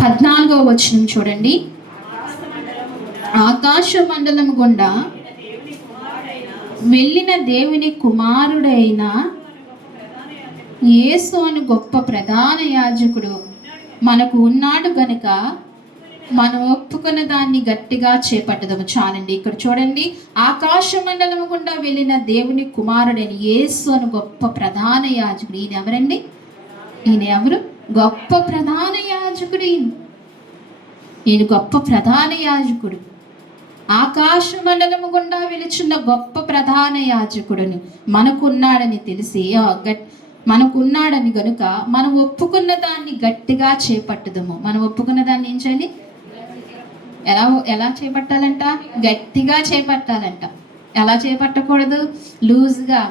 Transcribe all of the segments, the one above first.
14వ వచనం చూడండి. ఆకాశ మండలం గుండా వెళ్ళిన దేవుని కుమారుడైన యేసు అని గొప్ప ప్రధాన యాజకుడు మనకు ఉన్నాడు గనుక మనం ఒప్పుకున్న దాన్ని గట్టిగా చేపట్టదము. చాలండి. ఇక్కడ చూడండి, ఆకాశ మండలం గుండా వెళ్ళిన దేవుని కుమారుడైన యేసు అని గొప్ప ప్రధాన యాజకుడు. ఈయన ఎవరండి? ఈయన ఎవరు? గొప్ప ప్రధాన యాజకుడు. ఈయన గొప్ప ప్రధాన యాజకుడు. ఆకాశ మండలము గుండా వెలుచున్న గొప్ప ప్రధాన యాజకుడుని మనకున్నాడని తెలిసి మనకున్నాడని గనుక మనం ఒప్పుకున్న దాన్ని గట్టిగా చేపట్టదము. మనం ఒప్పుకున్న దాన్ని ఏం చేయాలి? ఎలా చేపట్టాలంట? గట్టిగా చేపట్టాలంట. ఎలా చేపట్టకూడదు? లూజ్గా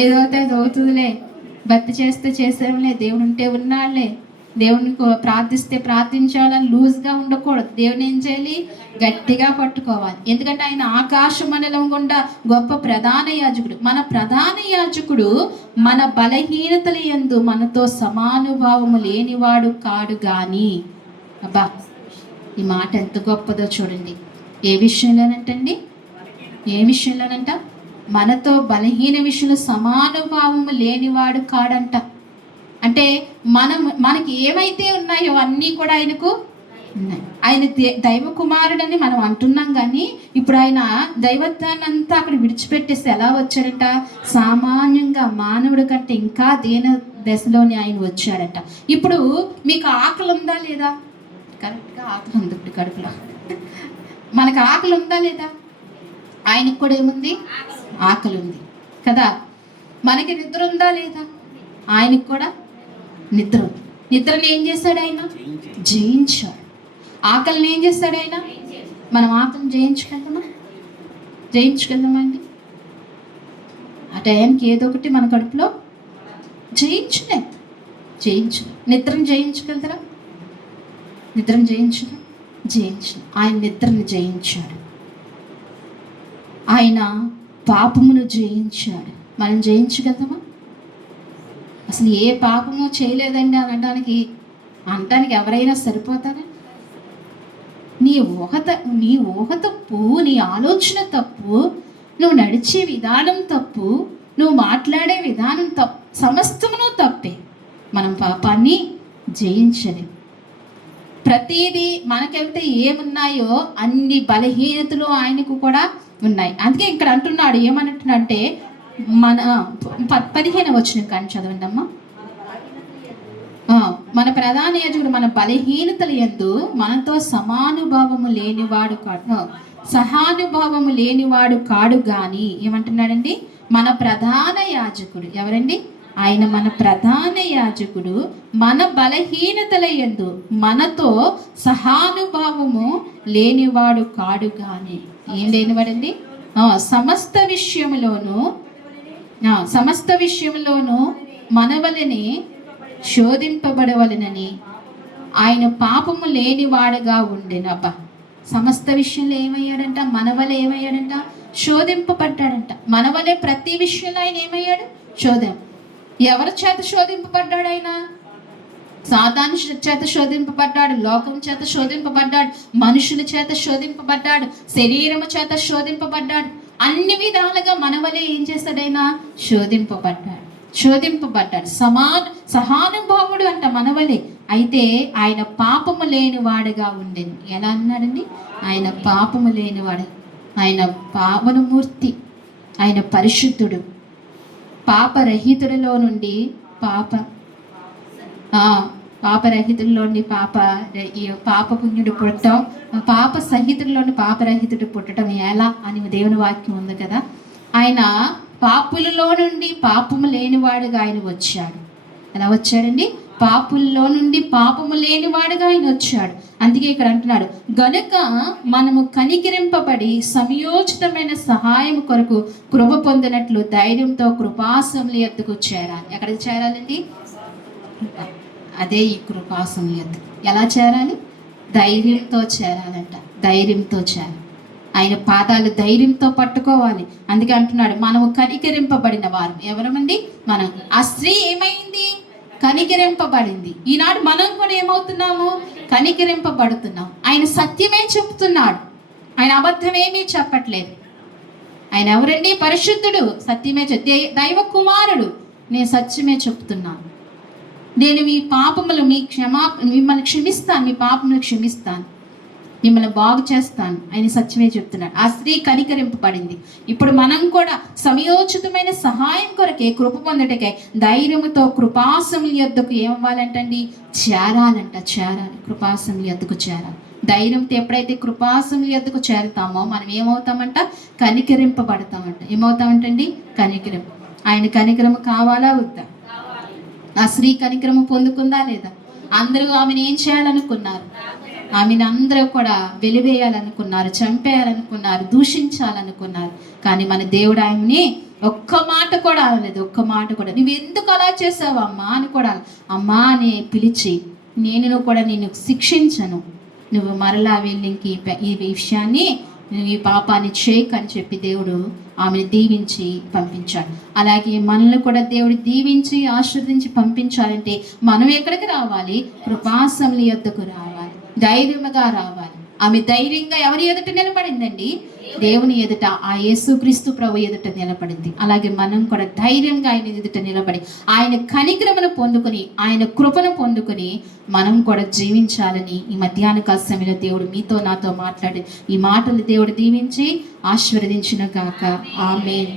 ఏదైతే అది అవుతుందిలే, భక్తి చేస్తే చేసేంలే, దేవుడు ఉంటే ఉన్నాళ్లే, దేవుని ప్రార్థిస్తే ప్రార్థించాలని లూజ్గా ఉండకూడదు. దేవుని ఏం చేయాలి? గట్టిగా పట్టుకోవాలి. ఎందుకంటే ఆయన ఆకాశ మండలం గుండా గొప్ప ప్రధాన యాజకుడు. మన ప్రధాన యాజకుడు మన బలహీనతల యందు మనతో సమానుభావము లేనివాడు కాడు గాని. అబ్బా, ఈ మాట ఎంత గొప్పదో చూడండి. ఏ విషయంలోనంటండి? ఏ విషయంలోనంట? మనతో బలహీన విషయంలో సమానుభావము లేనివాడు కాడంట. అంటే మనకి ఏమైతే ఉన్నాయో అన్నీ కూడా ఆయనకు ఉన్నాయి. ఆయన దైవ కుమారుడని మనం అంటున్నాం, కానీ ఇప్పుడు ఆయన దైవత్వాన్ని అంతా అక్కడ విడిచిపెట్టేసి ఎలా వచ్చారంట? సామాన్యంగా మానవుడి కంటే ఇంకా దీన దశలోని ఆయన వచ్చారంట. ఇప్పుడు మీకు ఆకలి ఉందా లేదా? కరెక్ట్గా ఆకలి ఉంది ఇప్పుడు కడుపులో. మనకు ఆకలి ఉందా లేదా? ఆయనకు కూడా ఏముంది? ఆకలి ఉంది కదా. మనకి నిద్ర ఉందా లేదా? ఆయనకు కూడా నిద్ర ఉంది. నిద్రని ఏం చేశాడు ఆయన? జయించాడు. ఆకలిని ఏం చేశాడు ఆయన? మనం ఆకలిని జయించగలమా అండి? ఆ టైంకి ఏదో ఒకటి మన కడుపులో జయించు. నిద్రను జయించగలుగుతారా? నిద్రను జయించు. ఆయన నిద్రను జయించాడు. ఆయన పాపమును జయించాడు. మనం జయించగలమా? అసలు ఏ పాపము చేయలేదండి అని అనడానికి ఎవరైనా సరిపోతారా? నీ ఊహ తప్పు, నీ ఆలోచన తప్పు, నువ్వు నడిచే విధానం తప్పు, నువ్వు మాట్లాడే విధానం తప్పు, సమస్తమును తప్పే. మనం పాపాన్ని జయించలేం. ప్రతిదీ మనకైతే ఏమున్నాయో అన్ని బలహీనతలు ఆయనకు కూడా ఉన్నాయి. అందుకే ఇక్కడ అంటున్నాడు, ఏమంటున్నాడంటే మన 15వ వచనం కానీ చదవండి అమ్మా. మన ప్రధాన యాజకుడు మన బలహీనతల యందు మనతో సహానుభావము లేనివాడు కాడు గాని. ఏమంటున్నాడండి? మన ప్రధాన యాజకుడు ఎవరండి? ఆయన మన ప్రధాన యాజకుడు మన బలహీనతల యందు మనతో సహానుభావము లేనివాడు కాడు గాని. ఏం లేనివాడండి? సమస్త విషయములోను మనవలని శోధింపబడవలనని ఆయన పాపము లేనివాడుగా ఉండెనబ్బా. సమస్త విషయంలో ఏమయ్యాడంట? మనవలే ఏమయ్యాడంట? శోధింపబడ్డాడంట. మనవలే ప్రతి విషయంలో ఆయన ఏమయ్యాడు? ఎవరి చేత శోధింపబడ్డాడు? ఆయన సాతాను చేత శోధింపబడ్డాడు, లోకం చేత శోధింపబడ్డాడు, మనుషుల చేత శోధింపబడ్డాడు, శరీరము చేత శోధింపబడ్డాడు. అన్ని విధాలుగా మనవలే ఏం చేస్తాడైనా? శోధింపబడ్డాడు. సహానుభావుడు అంట మనవలే. అయితే ఆయన పాపము లేనివాడుగా ఉండేది. ఎలా అన్నాడండి? ఆయన పాపము లేనివాడు. ఆయన పావనమూర్తి, ఆయన పరిశుద్ధుడు. పాపరహితుడిలో నుండి పాపపుణ్యుడు పుట్టడం, పాప సహితుడిలోని పాపరహితుడు పుట్టడం ఎలా అని దేవుని వాక్యం ఉంది కదా. ఆయన పాపులలో నుండి పాపము లేనివాడుగా ఆయన వచ్చాడు. ఎలా వచ్చాడండి? పాపుల్లో నుండి పాపము లేనివాడుగా ఆయన వచ్చాడు. అందుకే ఇక్కడ అంటున్నాడు, గనుక మనము కనికరింపబడి సమయోచితమైన సహాయం కొరకు కృప పొందినట్లు ధైర్యంతో కృపాసముల యొద్దకు చేరాలి. ఎక్కడికి చేరాలండి? అదే ఈ కృపాసముల యొద్ద. ఎలా చేరాలి? ధైర్యంతో చేరాలంట. ధైర్యంతో చేరాలి. ఆయన పాదాలు ధైర్యంతో పట్టుకోవాలి. అందుకే అంటున్నాడు, మనము కనికరింపబడిన వారు. ఎవరమండి? మనం. ఆ స్త్రీ ఏమైంది? కనికరింపబడింది. ఈనాడు మనం కూడా ఏమవుతున్నాము? కనికరింపబడుతున్నాం. ఆయన సత్యమే చెప్తున్నాడు, ఆయన అబద్ధమేమీ చెప్పట్లేదు. ఆయన ఎవరండి? పరిశుద్ధుడు, సత్యమే దైవ కుమారుడు. నేను సత్యమే చెప్తున్నాను. నేను మీ పాపములు మిమ్మల్ని క్షమిస్తాను, మీ పాపములు క్షమిస్తాను, మిమ్మల్ని బాగు చేస్తాను. ఆయన సత్యమే చెప్తున్నాడు. ఆ స్త్రీ కనికరింపబడింది. ఇప్పుడు మనం కూడా సమయోచితమైన సహాయం కొరకే, కృప పొందటకే ధైర్యముతో కృపాసముల యొద్దకు ఏమవ్వాలంటండి? చేరాలి. కృపాసముల యొద్దకు చేరాలి. ధైర్యంతో ఎప్పుడైతే కృపాసముల యొద్దకు చేరుతామో మనం ఏమవుతామంట? కనికరింపబడతామంట. ఏమవుతామంటండి? కనికరింపు. ఆయన కనికరము కావాలా వద్దా? ఆ స్త్రీ కనికరము పొందుకుందా లేదా? అందరూ ఆమెను ఏం చేయాలనుకున్నారు? ఆమెను అందరూ కూడా వెలివేయాలనుకున్నారు, చంపేయాలనుకున్నారు, దూషించాలనుకున్నారు. కానీ మన దేవుడు ఆమెని ఒక్క మాట కూడా అనలేదు. ఒక్క మాట కూడా, నువ్వు ఎందుకు అలా చేసావు అమ్మా అని కూడా, అమ్మా అని పిలిచి, నేను కూడా నిన్ను శిక్షించను, నువ్వు మరలా వెళ్ళి ఈ విషయాన్ని, నువ్వు ఈ పాపాన్ని చేయకని చెప్పి దేవుడు ఆమెను దీవించి పంపించాడు. అలాగే మనల్ని కూడా దేవుడు దీవించి ఆశీర్వదించి పంపించాలంటే మనం ఎక్కడికి రావాలి? కృపాసముల యొద్దకు రావాలి, ధైర్యముగా రావాలి. ఆమె ధైర్యంగా ఎవరి ఎదుట నిలబడిందండి? దేవుని ఎదుట, ఆ యేసుక్రీస్తు ప్రభు ఎదుట నిలబడింది. అలాగే మనం కూడా ధైర్యంగా ఆయన ఎదుట నిలబడి ఆయన కనికరమును పొందుకొని, ఆయన కృపను పొందుకొని మనం కూడా జీవించాలని ఈ మధ్యాహ్న కాల సమయంలో దేవుడు మీతో నాతో మాట్లాడి ఈ మాటలు దేవుడు దీవించి ఆశీర్వదించిన గాక. ఆమేన్.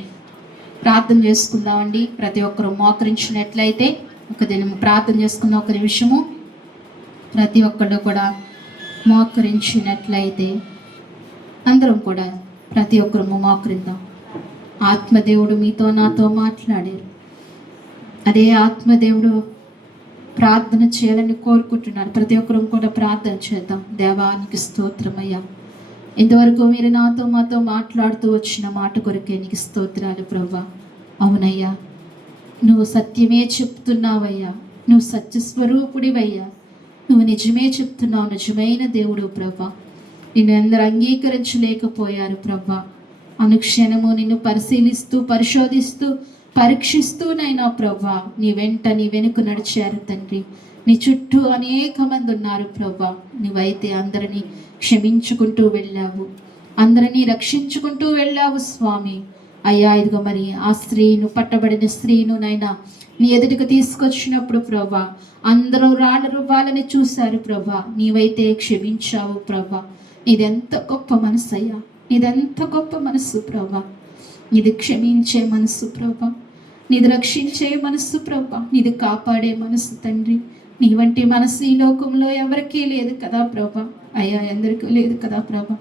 ప్రార్థన చేసుకుందామండి. ప్రతి ఒక్కరు మోకరించినట్లయితే ఒక దినం ప్రార్థన చేసుకుందాం. ఒక నిమిషము ప్రతి ఒక్కళ్ళు కూడా మోకరించినట్లయితే అందరం కూడా ప్రతి ఒక్కరు మోకరిద్దాం. ఆత్మదేవుడు మీతో నాతో మాట్లాడారు. అదే ఆత్మదేవుడు ప్రార్థన చేయాలని కోరుకుంటున్నారు. ప్రతి ఒక్కరు కూడా ప్రార్థన చేద్దాం. దేవానికి స్తోత్రమయ్యా, ఇంతవరకు మీరు నాతో మాతో మాట్లాడుతూ వచ్చిన మాట కొరకే నీకు స్తోత్రాలు ప్రభువా. అవునయ్యా, నువ్వు సత్యమే చెప్తున్నావయ్యా, నువ్వు సత్యస్వరూపుడివయ్యా, నువ్వు నిజమే చెప్తున్నావు, నిజమైన దేవుడు ప్రభా. నిన్ను అందరూ అంగీకరించలేకపోయారు ప్రభా. అనుక్షణము నిన్ను పరిశీలిస్తూ, పరిశోధిస్తూ, పరీక్షిస్తూనైనా ప్రభా నీ వెంట, నీ వెనుక నడిచారు తండ్రి. నీ చుట్టూ అనేక మంది ఉన్నారు ప్రభా. నువ్వైతే అందరినీ క్షమించుకుంటూ వెళ్ళావు, అందరినీ రక్షించుకుంటూ వెళ్ళావు స్వామి. అయ్యా, ఇదిగో మరి ఆ స్త్రీను, పట్టబడిన స్త్రీను నైనా నీ ఎదుటికి తీసుకొచ్చినప్పుడు ప్రభా అందరూ రాళ్ళని చూశారు ప్రభా. నీవైతే క్షమించావు ప్రభా. నీదెంత గొప్ప మనసు అయ్యా, నీదెంత గొప్ప మనసు ప్రభా. నీది క్షమించే మనసు ప్రభా, నీది రక్షించే మనసు ప్రభా, నీది కాపాడే మనసు తండ్రి. నీ వంటి మనసు ఈ లోకంలో ఎవరికీ లేదు కదా ప్రభా. అయ్యా, ఎందరికీ లేదు కదా ప్రభా.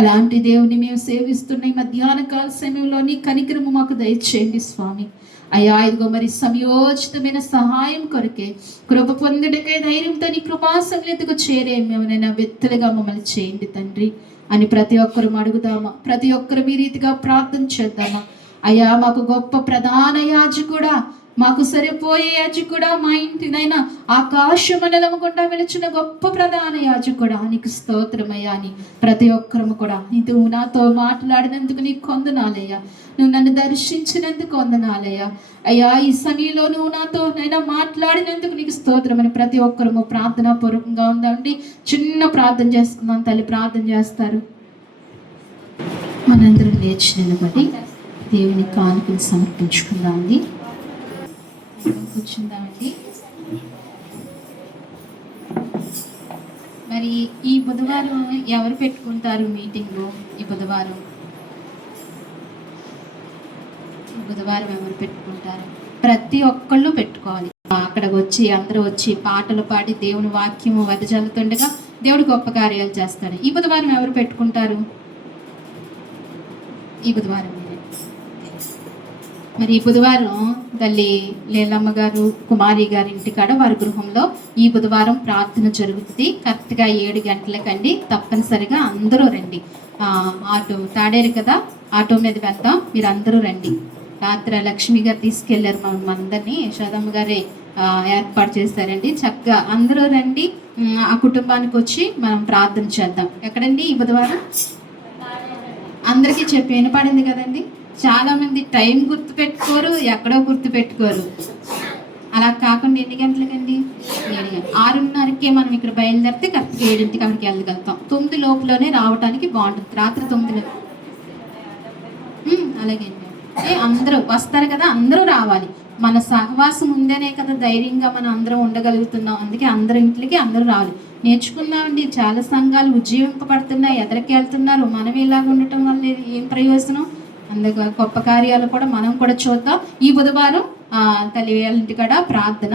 అలాంటి దేవుని మేము సేవిస్తున్న ఈ మధ్యాహ్న కాల సమయంలో నీ కనికరము మాకు దయచేయండి స్వామి. అయ్యా, ఇదిగో మరి సమయోచితమైన సహాయం కొరకే, కృప పొందుటకై ధైర్యంతో నీ కృపాసములెందుకు చేరే మేమనైనా వ్యక్తులుగా మమ్మల్ని చేయండి తండ్రి అని ప్రతి ఒక్కరు అడుగుదామా? ప్రతి ఒక్కరు మీ రీతిగా ప్రార్థన చేద్దామా? అయ్యా, మాకు గొప్ప ప్రధాన యాజకుడా, మాకు సరిపోయే యాజకుడా, మా ఇంటినైనా ఆకాశమండలము గుండా వెలుచున్న గొప్ప ప్రధాన యాజకుడా, నీకు స్తోత్రమయ్యా అని ప్రతి ఒక్కరము కూడా నువ్వు నాతో మాట్లాడినందుకు నీకు వందనాలయ్యా. నువ్వు నన్ను దర్శించినందుకు వందనాలయ్యా. అయ్యా, ఈ సమయంలో నువ్వు నాతో నైనా మాట్లాడినందుకు నీకు స్తోత్రమని ప్రతి ఒక్కరము ప్రార్థనా పూర్వకంగా ఉందండి. చిన్న ప్రార్థన చేసుకుందాం. తల్లి ప్రార్థన చేస్తారు. మనందరం లేచినని బట్టి దేవుని కానుకలు సమర్పించుకుందామండి. కూర్చుందామండి. మరి ఈ బుధవారం ఎవరు పెట్టుకుంటారు మీటింగు? ఈ బుధవారం ఎవరు పెట్టుకుంటారు? ప్రతి ఒక్కళ్ళు పెట్టుకోవాలి. అక్కడ వచ్చి అందరూ వచ్చి పాటలు పాడి దేవుని వాక్యము వెదజల్లుతుండగా దేవుడు గొప్ప కార్యాలు చేస్తాడు. ఈ బుధవారం ఎవరు పెట్టుకుంటారు? ఈ బుధవారం మరి ఈ బుధవారం తల్లి లేలమ్మ గారు, కుమారి గారి ఇంటికాడ వారి గృహంలో ఈ బుధవారం ప్రార్థన జరుగుతుంది. కరెక్ట్గా 7 గంటలకండి. తప్పనిసరిగా అందరూ రండి. ఆటో తాడేరు కదా, ఆటో మీద వెళ్దాం, మీరు అందరూ రండి. రాత్రి లక్ష్మి గారు తీసుకెళ్లారు మనందరినీ, యశోదమ్మ గారే ఏర్పాటు చేశారండి. చక్కగా అందరూ రండి. ఆ కుటుంబానికి వచ్చి మనం ప్రార్థన చేద్దాం. ఎక్కడండి ఈ బుధవారం? అందరికీ చెప్పి వినపడింది కదండి. చాలా మంది టైం గుర్తు పెట్టుకోరు, ఎక్కడో గుర్తు పెట్టుకోరు. అలా కాకుండా ఎన్ని గంటలకండి? 6:30కే మనం ఇక్కడ బయలుదేరితే కరెక్ట్గా 7ంటికి అక్కడికి వెళ్ళగలుగుతాం. 9 లోపులోనే రావడానికి బాగుంటుంది. రాత్రి 9 అలాగే అండి. అందరూ వస్తారు కదా, అందరూ రావాలి. మన సహవాసం ఉందనే కదా ధైర్యంగా మనం అందరం ఉండగలుగుతున్నాం. అందుకే అందరి ఇంట్లోకి అందరూ రావాలి. నేర్చుకున్నామండి, చాలా సంఘాలు ఉజ్జీవింపబడుతున్నాయి, ఎదరికి వెళ్తున్నారు. మనం ఇలాగ ఉండటం వల్ల ఏం ప్రయోజనం? అందుకు గొప్ప కార్యాలు కూడా మనం కూడా చూద్దాం. ఈ బుధవారం తల్లి ఇంటి కాడ ప్రార్థన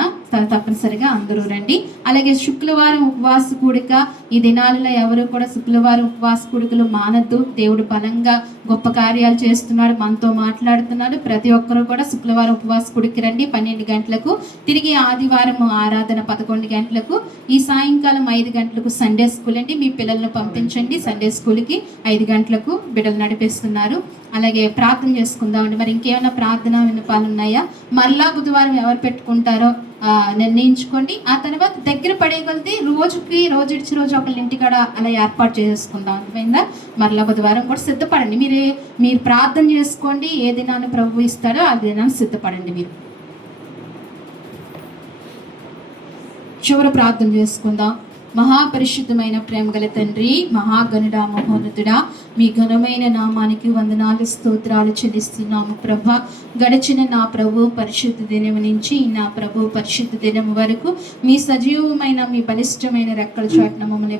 తప్పనిసరిగా అందరూ రండి. అలాగే శుక్రవారం ఉపవాస కూడిక. ఈ దినాలలో ఎవరు కూడా శుక్రవారం ఉపవాస కూడికలు మానద్దు. దేవుడు బలంగా గొప్ప కార్యాలు చేస్తున్నాడు, మనతో మాట్లాడుతున్నాడు. ప్రతి ఒక్కరూ కూడా శుక్రవారం ఉపవాస కూడికి రండి 12 గంటలకు. తిరిగి ఆదివారం ఆరాధన 11 గంటలకు. ఈ సాయంకాలం 5 గంటలకు సండే స్కూల్ అండి. మీ పిల్లలను పంపించండి సండే స్కూల్కి. 5 గంటలకు బిడ్డలు నడిపిస్తున్నారు. అలాగే ప్రార్థన చేసుకుందామండి. మరి ఇంకేమైనా ప్రార్థన విన్నపాలు ఉన్నాయా? మరలా బుధవారం ఎవరు పెట్టుకుంటారో నిర్ణయించుకోండి. ఆ తర్వాత దగ్గర పడేయగలిగితే రోజు ఇడిచి రోజు ఒకళ్ళ ఇంటికాడ అలా ఏర్పాటు చేసుకుందాం. అర్థమైందా? మరలా బుధవారం కూడా సిద్ధపడండి. మీరు ప్రార్థన చేసుకోండి. ఏ దినాన్ని ప్రభు ఇస్తాడో ఆ దినాన్ని సిద్ధపడండి. మీరు చివరి ప్రార్థన చేసుకుందాం. మహాపరిశుద్ధమైన ప్రేమగల తండ్రి, మహాగణుడా, మహోన్నతుడా, మీ ఘనమైన నామానికి వందనాలు స్తోత్రాలు చెల్లిస్తున్నాము ప్రభా. గడిచిన నా ప్రభు పరిశుద్ధ దినం నుంచి నా ప్రభు పరిశుద్ధ దినం వరకు మీ సజీవమైన మీ బలిష్టమైన రెక్కల చాటున మమ్మల్ని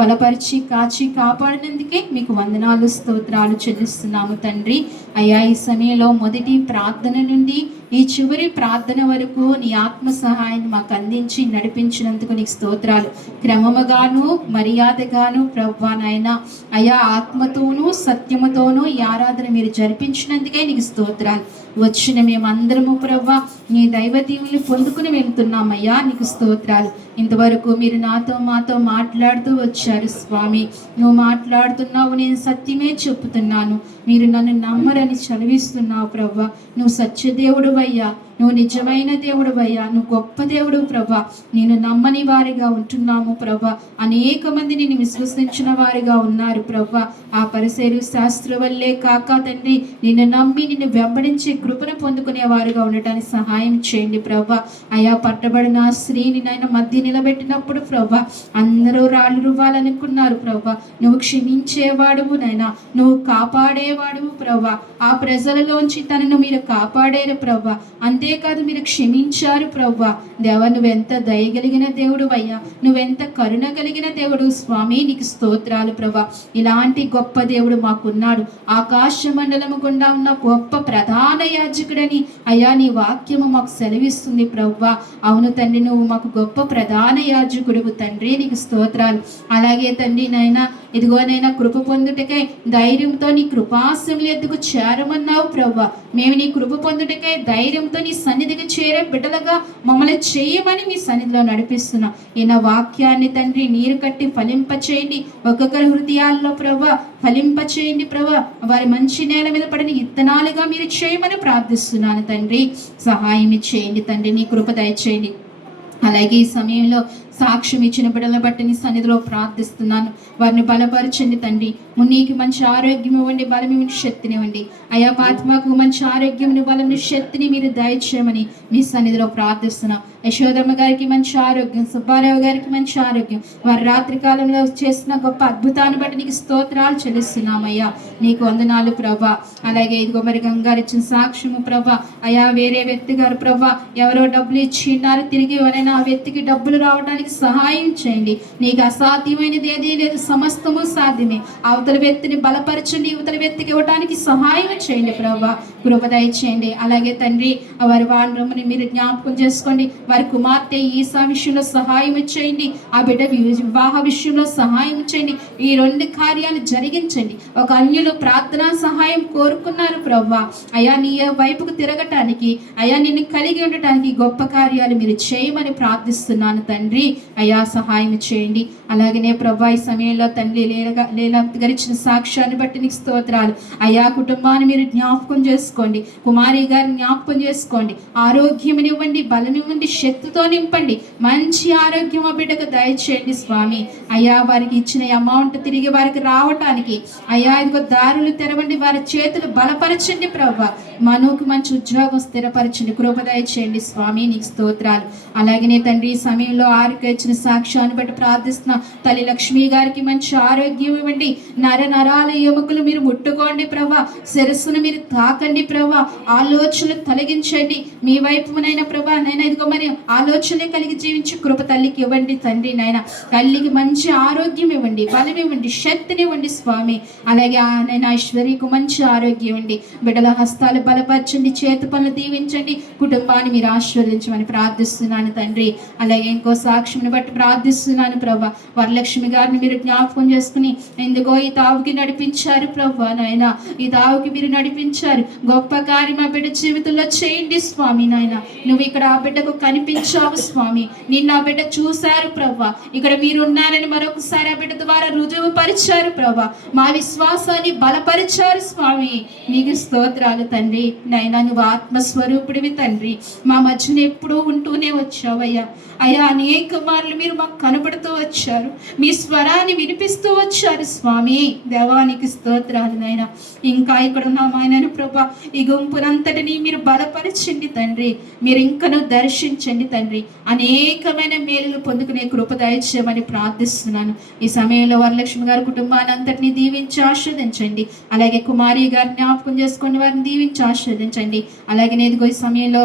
బలపరిచి కాచి కాపాడినందుకే మీకు వందనాలు స్తోత్రాలు చెల్లిస్తున్నాము తండ్రి. అయ్యా, ఈ సమయంలో మొదటి ప్రార్థన నుండి ఈ చివరి ప్రార్థన వరకు నీ ఆత్మ సహాయాన్ని మాకు అందించి నడిపించినందుకు నీకు స్తోత్రాలు. క్రమముగాను మర్యాదగాను ప్రభువా నాయనా, అయా ఆత్మతోనూ సత్యముతోనూ ఈ ఆరాధన మీరు జరిపించినందుకే నీకు స్తోత్రాలు. వచ్చిన మేమందరము ప్రభువా నీ దైవ దీవుల్ని పొందుకుని వెళ్తున్నామయ్యా, నీకు స్తోత్రాలు. ఇంతవరకు మీరు మాతో మాట్లాడుతూ వచ్చారు స్వామి. నువ్వు మాట్లాడుతున్నావు, నేను సత్యమే చెప్పుతున్నాను. మీరు నన్ను నమ్మరని చదివిస్తున్నావు ప్రభువా. నువ్వు సత్యదేవుడు అయ్యా, నువ్వు నిజమైన దేవుడు అయ్యా, నువ్వు గొప్ప దేవుడు ప్రభా. నేను నమ్మని వారిగా ఉంటున్నాము ప్రభా. అనేక మంది నేను విశ్వసించిన వారిగా ఉన్నారు ప్రభా. ఆ పరిసరు శాస్త్ర వల్లే కాక తండ్రి, నిన్ను నమ్మి నిన్ను వెంబడించే కృపను పొందుకునే వారుగా ఉండటానికి సహాయం చేయండి ప్రభా. అయా, పట్టబడిన స్త్రీని నాయన మధ్య నిలబెట్టినప్పుడు ప్రభా అందరూ రాళ్ళు రువ్వాలనుకున్నారు ప్రభా. నువ్వు క్షమించేవాడువు నాయన, నువ్వు కాపాడేవాడువు ప్రభా. ఆ ప్రజలలోంచి తనను మీరు కాపాడారు ప్రభా. అంతేకాదు మీరు క్షమించారు ప్రభా. దేవా, నువ్వెంత దయగలిగిన దేవుడు అయ్యా, నువ్వెంత కరుణ కలిగిన దేవుడు స్వామి, నీకు స్తోత్రాలు ప్రభా. ఇలాంటి గొప్ప దేవుడు మాకున్నాడు. ఆకాశ మండలము గుండా ఉన్న గొప్ప ప్రధాన యాజకుడని అయ్యా నీ వాక్యము మాకు సెలవిస్తుంది ప్రభా. అవును తండ్రి, నువ్వు మాకు గొప్ప ప్రధాన యాజకుడు తండ్రి, నీకు స్తోత్రాలు. అలాగే తండ్రి నైనా, ఇదిగోనైనా కృప పొందుటకై ధైర్యంతో నీ కృపాసముల ఎద్దుకు చేరమన్నావు ప్రభా. మేము నీ కృప పొందుటకై ధైర్యంతో నీ సన్నిధికి చేరే బిడ్డలుగా మమ్మల్ని చేయమని మీ సన్నిధిలో నడిపిస్తున్నాం. ఈయన వాక్యాన్ని తండ్రి నీరు కట్టి ఫలింపచేయండి. ఒక్కొక్కరి హృదయాల్లో ప్రభా ఫలింపచేయండి ప్రభా. వారి మంచి నేల మీద పడిన ఇత్తనాలుగా మీరు చేయమని ప్రార్థిస్తున్నాను తండ్రి. సహాయం చేయండి తండ్రి, నీ కృప దయచేయండి. అలాగే ఈ సమయంలో సాక్ష్యం ఇచ్చిన బిడ్డలను బట్టి నీ సన్నిధిలో ప్రార్థిస్తున్నాను. వారిని బలపరచండి తండ్రి. మునీకి మంచి ఆరోగ్యం ఇవ్వండి, బలం ఇవ్వండి, శక్తినివ్వండి. అయా పాత్మకు మంచి ఆరోగ్యం, బలం, శక్తిని మీరు దయచేయమని మీ సన్నిధిలో ప్రార్థిస్తున్నాం. యశోదమ్మ గారికి మంచి ఆరోగ్యం, సుబ్బారావు గారికి మంచి ఆరోగ్యం. వారి రాత్రి కాలంలో చేసిన గొప్ప అద్భుతాన్ని బట్టి నీకు స్తోత్రాలు చెల్లిస్తున్నామయ్యా, నీకు వందనాలు ప్రభా. అలాగే ఇదిగో మరి గంగారు ఇచ్చిన సాక్ష్యము ప్రభా. అయా, వేరే వ్యక్తి గారు ప్రభా ఎవరో డబ్బులు ఇచ్చిన్నారు, తిరిగి ఎవరైనా ఆ వ్యక్తికి డబ్బులు రావడానికి సహాయం చేయండి. నీకు అసాధ్యమైనది ఏదీ లేదు, సమస్తము సాధ్యమే. అవతల వ్యక్తిని బలపరచండి, యువతల వ్యక్తికి ఇవ్వడానికి సహాయం చేయండి ప్రభా. కృప దయచేయండి. అలాగే తండ్రి, వారి వాళ్ళని మీరు జ్ఞాపకం చేసుకోండి. వారి కుమార్తె ఈసా విషయంలో సహాయం చేయండి. ఆ బిడ్డ వివాహ విషయంలో సహాయం చేయండి. ఈ 2 కార్యాలు జరిగించండి. ఒక అన్యులు ప్రార్థనా సహాయం కోరుకున్నారు ప్రభా. అయా, నీ వైపుకు తిరగటానికి, అయా నిన్ను కలిగి ఉండటానికి గొప్ప కార్యాలు మీరు చేయమని ప్రార్థిస్తున్నాను తండ్రి. అయా, సహాయం చేయండి. అలాగనే ప్రభా ఈ సమయంలో తండ్రి లేలా గరిచిన సాక్ష్యాన్ని బట్టి నీకు స్తోత్రాలు. అయా, కుటుంబాన్ని మీరు జ్ఞాపకం చేసుకోండి. కుమారి గారిని జ్ఞాపకం చేసుకోండి. ఆరోగ్యం ఇవ్వండి, బలం ఇవ్వండి, శక్తితో నింపండి. మంచి ఆరోగ్యం ఆ బిడ్డకు దయచేయండి స్వామి. అయ్యా, వారికి ఇచ్చిన అమౌంట్ తిరిగి వారికి రావటానికి అయ్యా ఇదిగో దారులు తెరవండి. వారి చేతులు బలపరచండి ప్రభా. మనోకి మంచి ఉద్యోగం స్థిరపరచండి, కృప దయచేయండి స్వామి, నీకు స్తోత్రాలు. అలాగనే తండ్రి ఈ సమయంలో ఆరుకు ఇచ్చిన సాక్ష్యాన్ని బట్టి ప్రార్థిస్తున్న తల్లి లక్ష్మి గారికి మంచి ఆరోగ్యం ఇవ్వండి. నరాల ఎముకలు మీరు ముట్టుకోండి ప్రభా, శిరస్సును మీరు తాకండి ప్రభా, ఆలోచనలు తొలగించండి మీ వైపునైనా ప్రభా. నైనా ఇదిగో మరి ఆలోచనలే కలిగి జీవించి కృప తల్లికి ఇవ్వండి తండ్రి. నాయన తల్లికి మంచి ఆరోగ్యం ఇవ్వండి, బలం ఇవ్వండి, శక్తిని ఇవ్వండి స్వామి. అలాగే నైనా ఐశ్వర్యకు మంచి ఆరోగ్యం ఇవ్వండి, బిడ్డల హస్తాలు బలపరచండి, చేతి పనులు దీవించండి, కుటుంబాన్ని మీరు ఆశీర్వదించమని ప్రార్థిస్తున్నాను తండ్రి. అలాగే ఇంకో సాక్ష్యం బట్టి ప్రార్థిస్తున్నాను ప్రభా. వరలక్ష్మి గారిని మీరు జ్ఞాపకం చేసుకుని ఎందుకో ఈ తావుకి నడిపించారు ప్రభా. నాయన ఈ తావుకి మీరు నడిపించారు, గొప్ప కార్యం ఆ బిడ్డ జీవితంలో చేయండి స్వామి. నాయన నువ్వు ఇక్కడ ఆ బిడ్డకు కనిపించావు స్వామి, నిన్న ఆ బిడ్డ చూశారు ప్రభా. ఇక్కడ మీరు ఉన్నారని మరొకసారి ఆ బిడ్డ ద్వారా రుజువు పరిచారు ప్రభా. మా విశ్వాసాన్ని బలపరిచారు స్వామి, నీకు స్తోత్రాలు తండ్రి. నాయన నువ్వు ఆత్మస్వరూపుడివి తండ్రి, మా మధ్యన ఎప్పుడూ ఉంటూనే వచ్చావయ్యా. అయ్యా అనేక మార్లు మీరు మాకు కనబడుతూ వచ్చారు, మీ స్వరాన్ని వినిపిస్తూ వచ్చారు స్వామి. దేవానికి స్తోత్రాలు నాయన. ఇంకా ఇక్కడ ఉన్న ఆయనను ప్రభా, ఈ గుంపునంతటిని మీరు బలపరచండి తండ్రి, మీరు ఇంకను దర్శించండి తండ్రి. అనేకమైన మేలులు పొందుకునే కృప దయచేయమని ప్రార్థిస్తున్నాను. ఈ సమయంలో వరలక్ష్మి గారి కుటుంబాన్ని అంతటినీ దీవించి ఆస్వాదించండి. అలాగే కుమారి గారిని జ్ఞాపకం చేసుకుని వారిని దీవించి ఆస్వాదించండి. అలాగే నేదుగో ఈ సమయంలో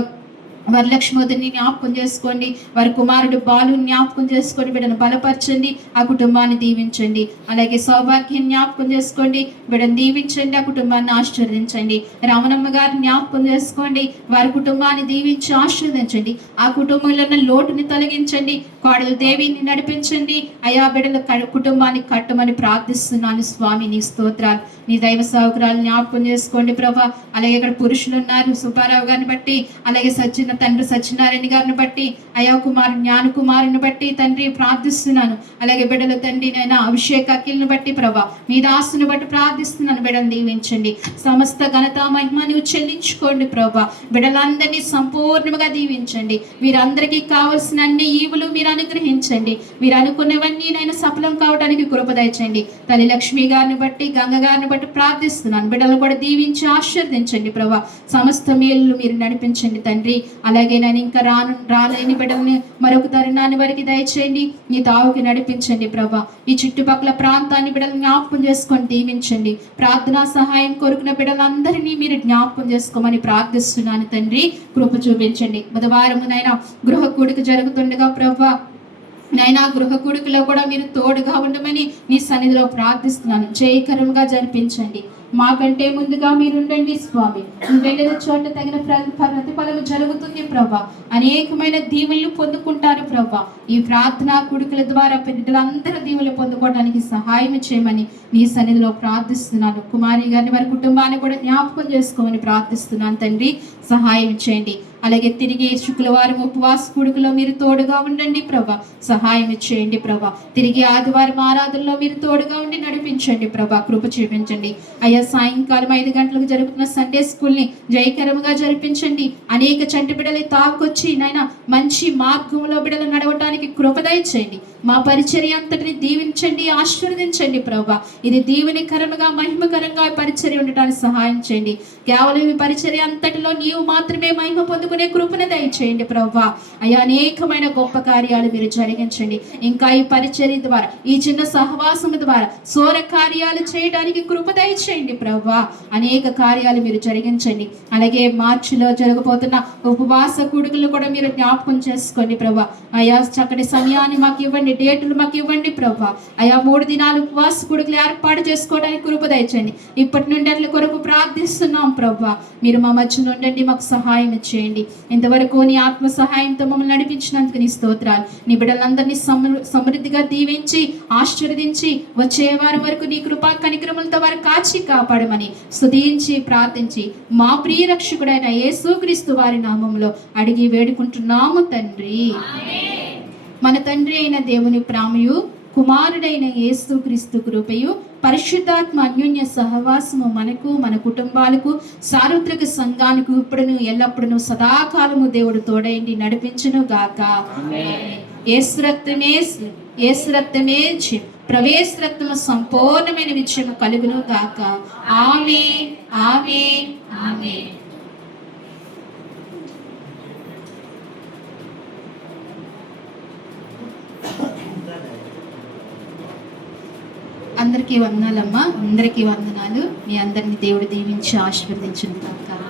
వరలక్ష్మోదరిని జ్ఞాపకం చేసుకోండి, వారి కుమారుడు బాలు జ్ఞాపకం చేసుకొని బిడ్డను బలపరచండి, ఆ కుటుంబాన్ని దీవించండి. అలాగే సౌభాగ్యం జ్ఞాపకం చేసుకోండి, బిడ్డను దీవించండి, ఆ కుటుంబాన్ని ఆశీర్వదించండి. రామనమ్మ గారిని జ్ఞాపకం చేసుకోండి, వారి కుటుంబాన్ని దీవించి ఆశీర్వదించండి, ఆ కుటుంబంలో ఉన్న లోటుని తొలగించండి. కోడలు దేవిని నడిపించండి. అయా బిడ్డల కుటుంబాన్ని కట్టమని ప్రార్థిస్తున్నాను స్వామి, నీ స్తోత్రాలు. నీ దైవ సౌకర్యాలు జ్ఞాపకం చేసుకోండి ప్రభా. అలాగే ఇక్కడ పురుషులు ఉన్నారు, సుబ్బారావు గారిని బట్టి, అలాగే తండ్రి సత్యనారాయణ గారిని బట్టి, అయా జ్ఞాన కుమారుని బట్టి తండ్రి ప్రార్థిస్తున్నాను. అలాగే బిడ్డల తండ్రి నైనా అభిషేక అఖిల్ని బట్టి ప్రభా, మీ దాసుని బట్టి ప్రార్థిస్తున్నాను. బిడ్డను దీవించండి, సమస్త ఘనత మహిమ నువ్వు చెల్లించుకోండి ప్రభా. బిడ్డలందరినీ సంపూర్ణంగా దీవించండి. వీరందరికీ కావలసిన అన్ని ఈవులు మీరు అనుగ్రహించండి. మీరు అనుకున్నవన్నీ నేను సఫలం కావడానికి కృప దయచేయండి. తల్లి లక్ష్మి గారిని బట్టి, గంగ గారిని బట్టి ప్రార్థిస్తున్నాను. బిడ్డలు కూడా దీవించి ఆశీర్వదించండి ప్రభా. సమస్త మేలు మీరు నడిపించండి తండ్రి. అలాగే నేను ఇంకా రాలేని బిడ్డల్ని మరొక తరుణాన్ని వారికి దయచేయండి, నీ తావుకి నడిపించండి ప్రభా. ఈ చుట్టుపక్కల ప్రాంతాన్ని బిడ్డలు జ్ఞాపకం చేసుకొని దీవించండి. ప్రార్థనా సహాయం కోరుకున్న బిడ్డలందరినీ మీరు జ్ఞాపకం చేసుకోమని ప్రార్థిస్తున్నాను తండ్రి. కృప చూపించండి. బుధవారమునైనా గృహ కూడిక జరుగుతుండగా ప్రభా, నైనా గృహ కూడికలో కూడా మీరు తోడుగా ఉండమని నీ సన్నిధిలో ప్రార్థిస్తున్నాను. జయకరంగా జరిపించండి. మాకంటే ముందుగా మీరు ఉండండి స్వామి. వెళ్ళిన చోట తగిన ప్రతిఫలము జరుగుతుంది ప్రభా. అనేకమైన దీవెనలు పొందుకుంటారు ప్రభా. ఈ ప్రార్థనా కూడికల ద్వారా బిడ్డలందరూ దీవెనలు పొందుకోవడానికి సహాయం చేయమని నీ సన్నిధిలో ప్రార్థిస్తున్నాను. కుమారి గారిని వారి కుటుంబాన్ని కూడా జ్ఞాపకం చేసుకోమని ప్రార్థిస్తున్నాను తండ్రి. సహాయం చేయండి. అలాగే తిరిగి శుక్రవారం ఉపవాస కూడికలో మీరు తోడుగా ఉండండి ప్రభా. సహాయం చేయండి ప్రభా. తిరిగి ఆదివారం ఆరాధనలో మీరు తోడుగా ఉండి నడిపించండి ప్రభా. కృప చూపించండి అయ్యా. సాయంకాలం 5 గంటలకు జరుగుతున్న సండే స్కూల్ని జయకరంగా జరిపించండి. అనేక చంటి బిడ్డలు తాకొచ్చి నాయన మంచి మార్గంలో బిడ్డలు నడవటానికి కృప దయచేయండి. మా పరిచర్య అంతటిని దీవించండి, ఆశీర్వదించండి ప్రభా. ఇది దీవెనకరంగా మహిమకరంగా పరిచర్య ఉండటానికి సహాయం చేయండి. కేవలం ఈ పరిచర్య అంతటిలో నీవు మాత్రమే మహిమ పొందుకునే కృపను దయచేయండి ప్రభా. అయ్యా అనేకమైన గొప్ప కార్యాలు మీరు జరిగించండి. ఇంకా ఈ పరిచర్య ద్వారా, ఈ చిన్న సహవాసం ద్వారా సోర కార్యాలు చేయడానికి కృప దయచేయండి ప్రభా. అనేక కార్యాలు మీరు జరిగించండి. అలాగే మార్చిలో జరగబోతున్న ఉపవాస కూడికలు కూడా మీరు జ్ఞాపకం చేసుకోండి ప్రభా. అయ్యా చక్కటి సమయాన్ని మాకు ఇవ్వండి, డేటులు మాకు ఇవ్వండి ప్రభా. అయా 3 దినాలు ఉపవాస కూడికలు ఏర్పాటు చేసుకోవడానికి కృప దయచేయండి. ఇప్పటి నుండి అట్ల కొరకు ప్రార్థిస్తున్నాం ప్రభా. మీరు మా మధ్యలో ఉండండి, మాకు సహాయం చేయండి. ఇంతవరకు నీ ఆత్మ సహాయంతో మమ్మల్ని నడిపించినందుకు నీ స్తోత్రాలు. నీ బిడ్డలందరినీ సమృద్ధిగా దీవించి ఆశీర్వదించి వచ్చే వారం వరకు నీ కృపా కనికరములతో వారు కాచి కాపాడమని స్తుతించి ప్రార్థించి మా ప్రియ రక్షకుడైన యేసుక్రీస్తు వారి నామములో అడిగి వేడుకుంటున్నాము తండ్రి. మన తండ్రి అయిన దేవుని ప్రేమయు, కుమారుడైన యేసుక్రీస్తు కృపయు, పరిశుద్ధాత్మ అన్యోన్య సహవాసము మనకు, మన కుటుంబాలకు, సార్వత్రిక సంఘానికి ఇప్పుడును ఎల్లప్పుడూ సదాకాలము దేవుడు తోడైండి నడిపించును గాక. యేసు రక్తమే ప్రవేశ రక్తము సంపూర్ణమైన విజయము కలుగును గాక. ఆమేన్, ఆమేన్, ఆమేన్. అందరికీ వందనాలమ్మా, అందరికీ వందనాలు. మీ అందరిని దేవుడు దీవించి ఆశీర్వదించును కాక.